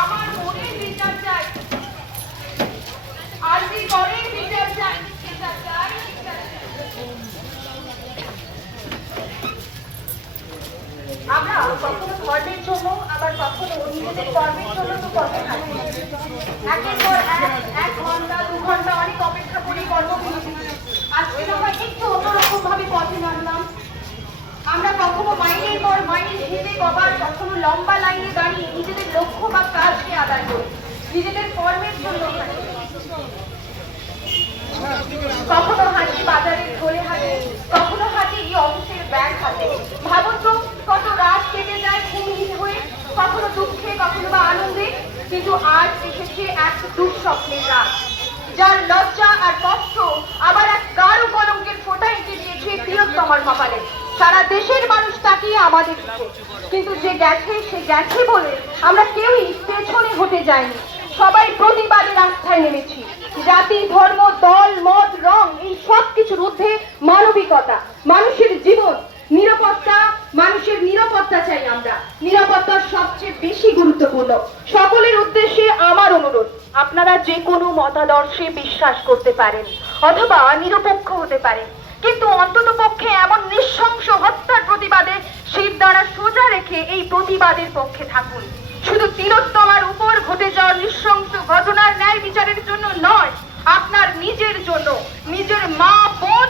আমার মনের বিচার চাই, আর কি করেন বিচার চাই, বিচার চাই, বিচার চাই। আমরা কখনো ধর্মের জন্য, আবার কখনো নিজেদের কর্মের জন্য তো পথে থাকি। একের পর এক ঘন্টা 2 ঘন্টা অনেক অপেক্ষা করে কর্মবিরতি। আজকে আমরা একটু অন্যরকম ভাবে পথে নামলাম। আমরা কখনো মাইলের পর মাইল হেঁটে, আবার কখনো লম্বা লাইনে দাঁড়িয়ে নিজেদের লক্ষ্য বা কাজকে আদায় করি, নিজেদের কর্মের জন্য হাঁটি। কখনো হাঁটি বাজারের ঝোলে হাঁটে, কখনো হাঁটি অফিসের ব্যাগ হাতে। ভাবুন তো, কত রাত কেটে যায় ঘুমহীন হয়ে, কখনো দুঃখে, কখনো বা আনন্দে। কিন্তু আজ এসেছে এক দুঃস্বপ্নের রাত, যার লজ্জা আর কষ্ট আবার এক গাঢ় কলঙ্কের ফোঁটা এঁকে দিয়েছে প্রিয়তমার কপালে। সারা দেশের মানুষ তাকিয়ে আমাদের দিকে, কিন্তু যে গেছে সে গেছে বলে আমরা কেউই পেছনে হটে যাইনি। সবাই প্রতিবাদের রাস্তায় নেমেছি। জাতি, ধর্ম, দল, মত, রং এই সব কিছুর ঊর্ধ্বে মানবিকতা, মানুষের জীবন, নিরাপত্তা, মানুষের নিরাপত্তা চাই আমরা। নিরাপত্তা সবচেয়ে বেশি গুরুত্বপূর্ণ। সকলের উদ্দেশ্যে আমার অনুরোধ, আপনারা যে কোনো মতাদর্শে বিশ্বাস করতে পারেন অথবা নিরপেক্ষ হতে পারেন, কিন্তু অন্তত পক্ষে এমন নৃশংস হত্যার প্রতিবাদে শিরদাঁড়া সোজা রেখে এই প্রতিবাদের পক্ষে থাকুন। শুধু তিলোত্তমার উপর ঘটে যাওয়া নৃশংস ঘটনার ন্যায় বিচারের জন্য নয়, আপনার নিজের জন্য, নিজের মা, বোন